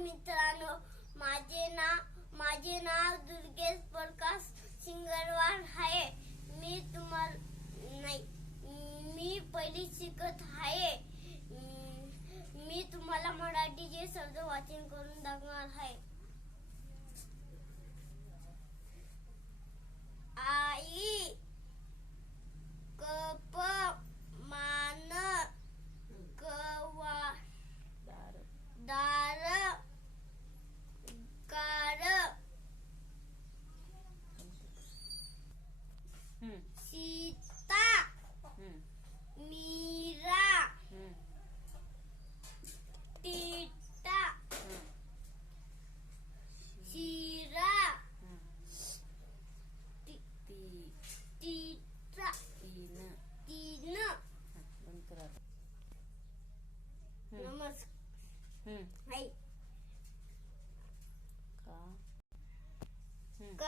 मित्रांनो. माझे नाव माझे नाव दुर्गेश प्रकाश सिंगरवार आहे. मी तुम्हाला नाही मी पहिली शिकत आहे. मी तुम्हाला मराठीचे शब्द वाचन करून दाखवणार आहे. 飲。うん。はい。か。うん。か。